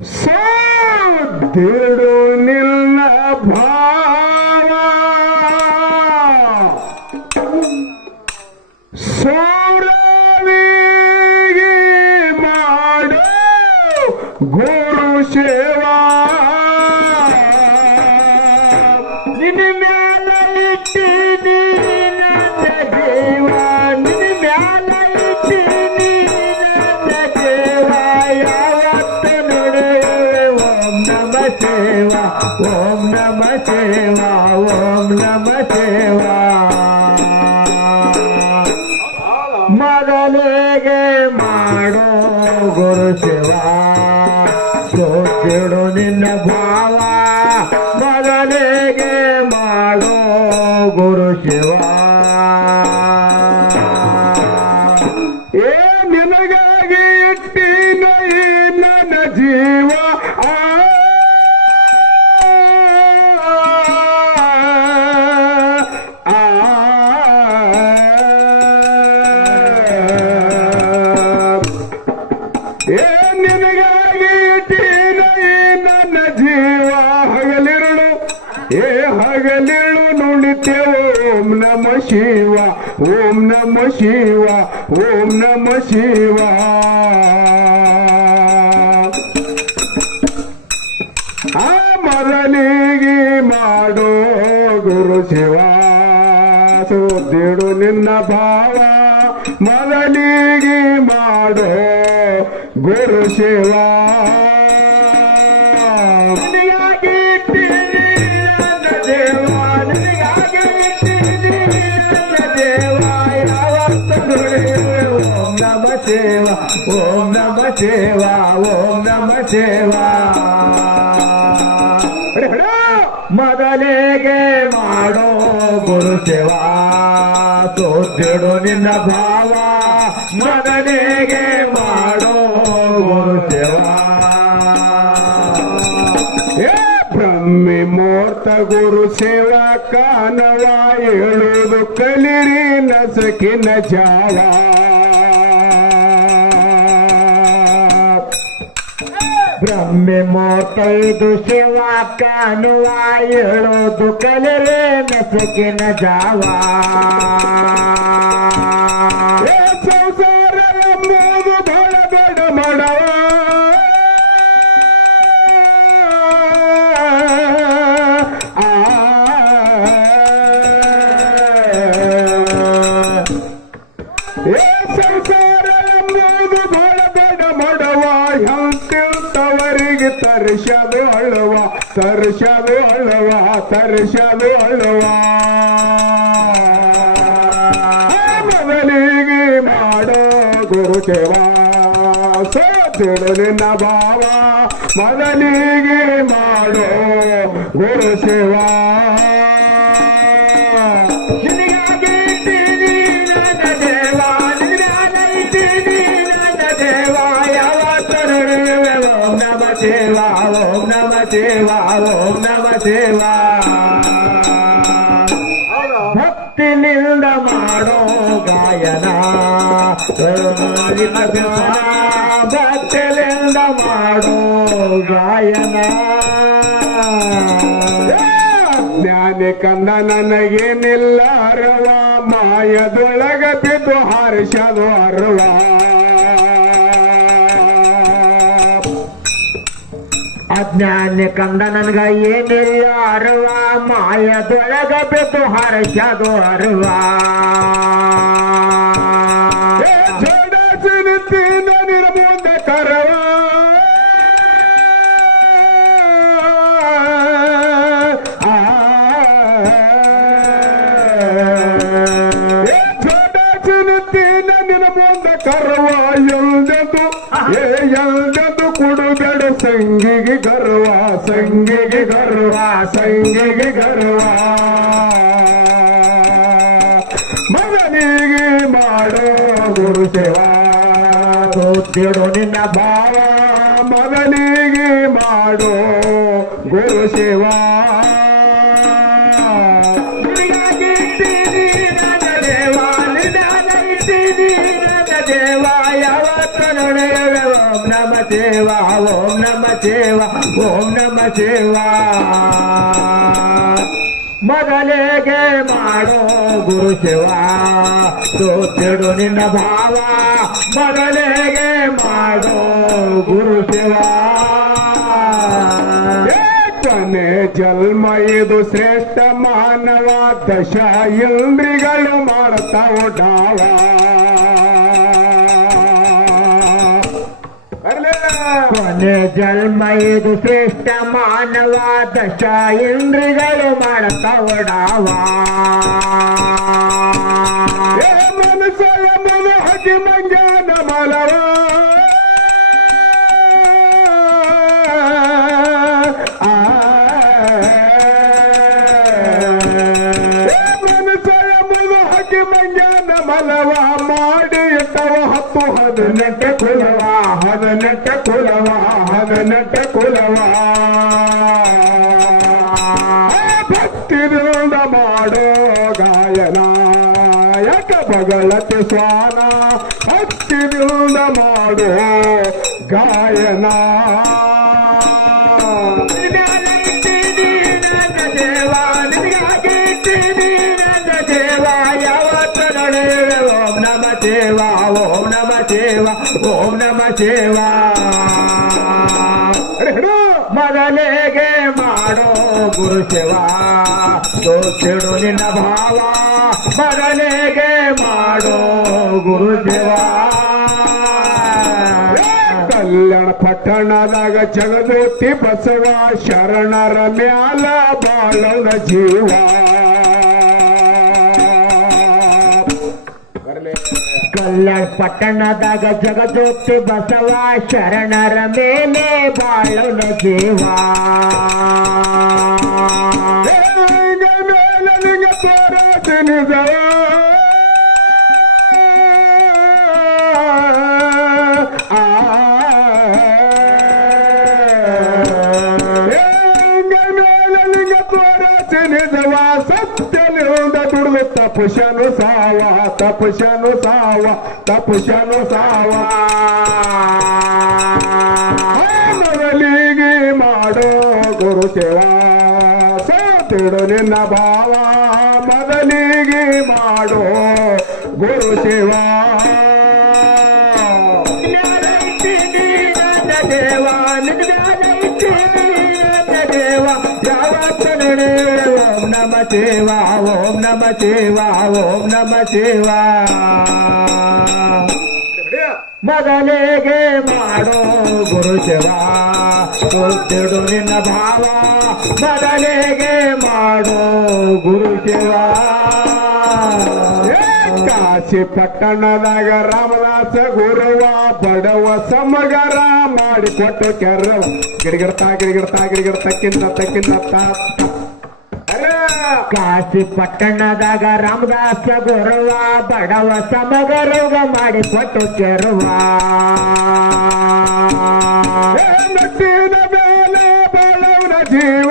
ಸೋತಿಡು ನಿನ್ನ ಭಾವ ಸೌರವಿಗೆ ಮಾಡು ಗುರು ಸೇವಾ ನಿನ್ನ ಮ್ಯಾಲ ಇಟ್ಟೀನಿ ನನ್ನ ದೇವ ನಿನ್ನ ಮ್ಯಾಲ ಇಟ್ಟೀನಿ ನನ್ನ ದೇವ ಯಾವತ್ತು ನಡೆಯುವೆ ಓಂ ನಮ ಸೇವಾ ಓಂ ನಮ ಸೇವಾ ಓಂ ನಮ ಸೇವಾ ಮೊದಲಿಗೆ ಮಾಡೋ ಗುರು ಸೇವಾ ಸೋತಿಡು ನಿನ್ನ ಭಾವ ಮೊದಲಿಗೆ ಮಾಡೋ ಗುರು ಸೇವಾ ಏ ನಿನಗಾಗಿ ಇಟ್ಟಿನ ಈ ನನ್ನ ಜೀವ ಏ ನಿನಗಾಗಿ ಇಟ್ಟಿನ ಈ ನನ್ನ ಜೀವ ಹಗಲಿರುಳು ಏ ಹಗಲಿರುಳು ನುಡಿತೇವೆ ಓಂ ನಮ ಶಿವ ಓಂ ನಮ ಶಿವ ಓಂ ನಮ ಶಿವ ಆ ಮೊದಲಿಗೆ ಮಾಡೋ ಗುರು ಸೇವಾ ಸೋತಿಡು ನಿನ್ನ ಭಾವ ಮೊದಲಿಗೆ ಮಾಡೋ ಗುರು ಸೇವಾ ನಿನಗಾಗಿ ಇಟ್ಟಿನಿ ನನ್ನ ದೇವ ನಿನಗಾಗಿ ಇಟ್ಟಿನಿ ನನ್ನ ದೇವ ಯಾವತ್ತು ನುಡಿಯುವೆ ಓಂ ನಮ ಸೇವಾ ಓಂ ನಮ ಸೇವಾ ಓಂ ನಮ ಸೇವಾ ಮೊದಲಿಗೆ ಮಾಡೋ ಗುರು ಸೇವಾ ಸೋತಿಡು ನಿನ್ನ ಭಾವ ಮೊದಲಿಗೆ ಮಾಡೋ ಗುರು ಸೇವಾ ಏ ಬ್ರಹ್ಮಿ ಮೂರ್ತ ಗುರು ಸೇವಾ ಕಾನವ ಹೇಳುವುದು ಕಲಿರಿ ನಸಕಿನ ಜಾವ ಬ್ರಹ್ಮೆ ಮೂರ್ತೈದು ಸೇವಾ ಕಾಣುವ ಹೇಳೋದು ಕಲಿರೆ ನಸಕಿನ ಜಾವ ಸಂಸಾರ ಎಂಬುದು ಬಡ ಬಡ ಮಾಡವ ಸಂಸಾರ ಎಂಬುದು ಬಡ ಬಡ ಮಾಡವ ಎಂತವರಿಗೆ ತರ್ಷದು ಅಳುವ ತರ್ಷದು ಅಳುವ ತರ್ಷದು ಅಳುವ ಮೊದಲಿಗೆ ಮಾಡೋ ಗುರು ಸೇವಾ ಸೋತಿಡು ನಿನ್ನ ಭಾವ ಮೊದಲಿಗೆ ಮಾಡೋ ಗುರು ಸೇವಾ ನಿನಗಾಗಿ ಇಟ್ಟಿನಿ ನನ್ನ ದೇವ ನಿನಗಾಗಿ ಇಟ್ಟಿನಿ ನನ್ನ ದೇವ ಯಾವತ್ತು ನುಡಿಯುವೆ ಓಂ ನಮ ಸೇವಾ ಓಂ ನಮ ಸೇವಾ ಓಂ ನಮ ಸೇವಾ ಭಕ್ತಿನಿಂದ ಮಾಡೋ ಗಾಯನ ಭಕ್ತಿನಿಂದ ಮಾಡೋ ಗಾಯನ ಜ್ಞಾನ ಕಂದ ನನಗೇನಿಲ್ಲ ಅರವ ಮಾಯದೊಳಗ ಬಿದ್ದು ಹರ್ಷದು ಅರವ ಅಜ್ಞಾನ ಕಂದ ನನ್ಗ ಏನಿಲ್ಲ ಅರವ ಮಾಯದೊಳಗ ಬಿದ್ದು ಹರ್ಷದು ಅರವ ಜೋಡಿಸಿನ ನಿನ್ನ ಮುಂದೆ ಕರವ ನಿನ್ನ ಮುಂದೆ ಕರವ ಎಲ್ದದು ಎಲ್ದದು ಕುಡುಗಡ ಸಂಗಿಗೆ ಗರ್ವ ಸಂಗಿಗೆ ಗರ್ವ ಸಂಗಿಗೆ ಗರ್ವ ಮಗನಿಗೆ ಮಾಡೋ ಗುರು ಸೇವಾ ಸೋತಿಡು ನಿನ್ನ ಭಾವ ಮಗನಿಗೆ ಮಾಡೋ ಗುರು ಸೇವಾ ದೇವ ಯಾವತ್ತು ನಡೆಯುವೆ ಓಂ ನಮ ಶಿವ ಓಂ ನಮ ಶಿವ ಓಂ ನಮ ಶಿವ ಮೊದಲಿಗೆ ಮಾಡೋ ಗುರು ಶಿವ ಸೋತಿಡು ನಿನ್ನ ಭಾವ ಮೊದಲಿಗೆ ಮಾಡೋ ಗುರು ಶಿವ ಕೊನೆ ಜನ್ಮ ಇದು ಶ್ರೇಷ್ಠ ಮಾನವ ದಶ ಇಂದ್ರಿಗಳು ಮಾಡ್ತಾವ ಡಾವ ಕೊನೆ ಜನ್ಮ ಇದು ಶ್ರೇಷ್ಠ ಮಾನವ ದಶ ಇಂದ್ರಿಗಳು ಮಾಡ್ತಾವಡಾವ ಮನಸ್ಸರ ಮನ ಹಗಿ ಮಂಜಾನ ಮಲವ ಮನಸ್ಸರ ಮನ ಹಗಿ ಮಂಜಾನ ಮಲವ ಮಾಡಿ ಇಟ್ಟವ 10-18 ಕುಲವ 18 ಕುಲವ 18 ಕುಲವ ಭಕ್ತಿಯಿಂದ ಮಾಡೋ ಗಾಯನ ಯಾಕ ಬಗಳತೆ ಸ್ವಾನ ಭಕ್ತಿಯಿಂದ ಮಾಡೋ ಗಾಯನ ಓಂ ನಮ ಶಿವ ಓಂ ನಮ ಶಿವ ಓಂ ನಮ ಶಿವ ಮೊದಲಿಗೆ ಮಾಡೋ ಗುರು ಶಿವ ಸೋತಿಡು ನಿನ್ನ ಭಾವ ಮೊದಲಿಗೆ ಮಾಡೋ ಗುರು ಶಿವ ಕಲ್ಯಾಣ ಪಟ್ಟಣದಾಗ ಜಗಜ್ಯೋತಿ ಬಸವ ಶರಣರ ಮ್ಯಾಲ ಬಾಳನ ಜೀವ ಕಲ್ಯಾಣ ಪಟ್ಟಣದಾಗ ಜಗಜ್ಯೋತಿ ಬಸವ ಶರಣರ ಮೇಲೆ ಬಾಳನ ಜೀವ ಮೇಲಿಂಗ ತೋರಿಸಿದ ಮೇಲಿಂಗ ತೋರಿಸಿದವ ಸತ್ಯಲಿಂದ ದುಡಿದು ತಪಸ್ಯನು ಸಾವ ತಪಸ್ಯನು ಸಾವ ತಪಸ್ಯನು ಸಾವ ಮೊದಲಿಗೆ ಮಾಡೋ ಗುರು ಸೇವಾ ಸೋತಿಡು ನಿನ್ನ ಭಾವ ಮೊದಲಿಗೆ ಮಾಡೋ ಗುರು ಸೇವಾ ಓಂ ನಮ ಶಿವ ಓಂ ನಮ ಶಿವ ಓಂ ನಮ ಶಿವ ಮೊದಲಿಗೆ ಮಾಡೋ ಗುರು ಶಿವ ಸೋತಿಡು ನಿನ್ನ ಭಾವ ಮೊದಲಿಗೆ ಮಾಡೋ ಗುರು ಶಿವ ಕಾಶಿ ಪಟ್ಟಣದಾಗ ರಾಮದಾಸ ಗುರುವ ಬಡವ ಸಮಗರ ಮಾಡಿಕೊಟ್ಟು ಕೆರ್ರವ ಗಿಡಗಿಡ್ತಾ ಗಿಡಗಿಡ್ತಾ ಗಿಡಗಿಡ್ತಕ್ಕಿಂತ ತಕ್ಕಿಂತ ಕಾಶಿ ಪಟ್ಟಣದಾಗ ರಾಮದಾಸ ಗುರುವ ಬಡವ ಸಮಗರುಗ ಮಾಡಿಕೊಟ್ಟು ಕೆರುವ ನಟ್ಟಿನ ಮೇಲೆ ಬಾಳವನ ಜೀವ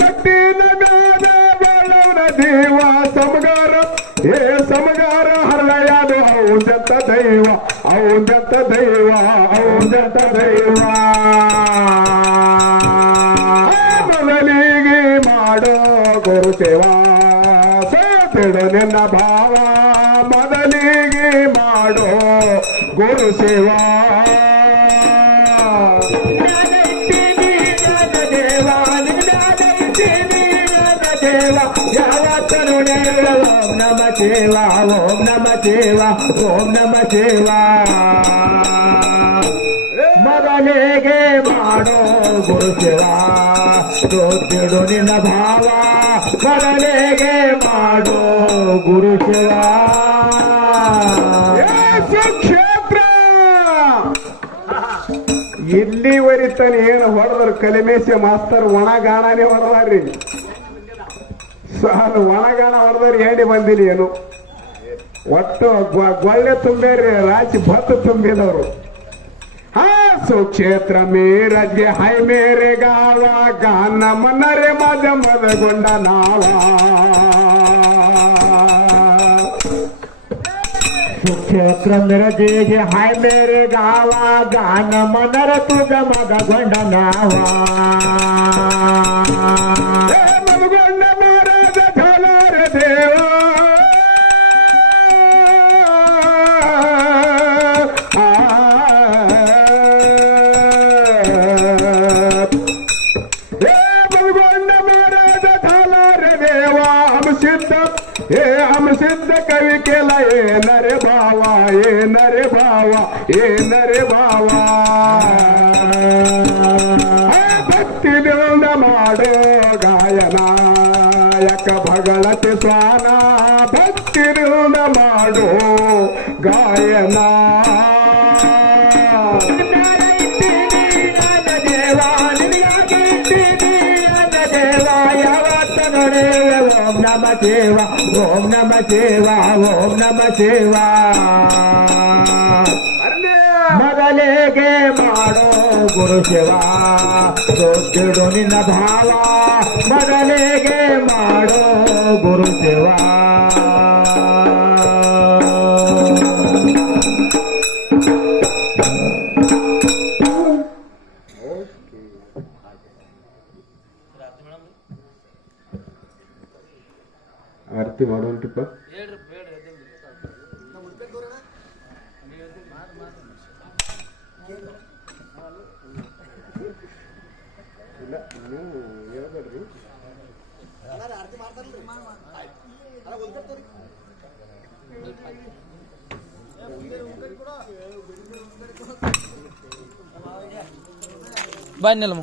ನಟ್ಟಿನ ಮೇಲೆ ಬಾಳವನ ಜೀವ ಸಮಗಾರ ಸಮಗಾರ ಹರಳೆಯದು ಔಂದತ್ತ ದೈವ ಔಂದತ್ತ ದೈವ ಔಂದತ್ತ ದೈವ ಮೊದಲಿಗೆ ಮಾಡೋ ಗುರು ಸೇವಾ ಸೋತಿಡು ನಿನ್ನ ಭಾವ ಮೊದಲಿಗೆ ಮಾಡೋ ಗುರು ಸೇವಾ ಓಂ ನಮ ಶಿವ ಓಂ ನಮ ಶಿವ ಓಂ ನಮ ಶಿವ ಮೊದಲಿಗೆ ಮಾಡೋ ಗುರು ಶಿವ ಸೋತಿಡು ನಿನ್ನ ಭಾವ ಮೊದಲಿಗೆ ಮಾಡೋ ಗುರು ಶಿವ ಕ್ಷೇತ್ರ ಇಲ್ಲಿವರಿತಾನೆ ಏನು ಹೊಡೆದ್ರು ಕಲಿಮೇಶ ಮಾಸ್ತರ್ ಒಣಗಾಣನೇ ಹೊಡೆದಾರ್ರಿ ಸಾಲು ಒಣಗಾಣ ಹೊಡೆದ್ರೆ ಏಡಿ ಬಂದಿಲ್ಲ ಏನು ಒಟ್ಟು ಗೊಳ್ಳೆ ತುಂಬೇರಿ ರಾಜಿ ಭತ್ತ ತುಂಬಿದವರು ಹಾ सुक्षेत्र मीरज हाय मेरे गावा गान मन रे मज मद गुंड नावा सुक्षेत्र मिरजे हाय मेरे गावा गान मनर तुझ मग गोंड नावा मद गुंड महाराज झाला रे देवा हे हम सिद्ध कवी केला ये नरे भावा ये नरे भावा ये नरे भावा भक्ति देऊन माडो गायना यक भगळते स्वाना भक्ति देऊन माडो गायना ओम नमः शिवा ओम नमः शिवा ओम नमः शिवा ಮೊದಲಿಗೆ ಮಾಡೋ ಗುರು ಶಿವ ಸೋತಿಡು ನಿನ್ನ ಭಾವ ಮೊದಲಿಗೆ ಮಾಡೋ ಗುರು ಶಿವ ಆರತಿ ಮಾಡುವಂಟಿಪ್ಪ ಇಲ್ಲ ನೀವು ಹೇಳ್ಬೇಡ್ರಿ ಬನ್ನಿಲ್ಲ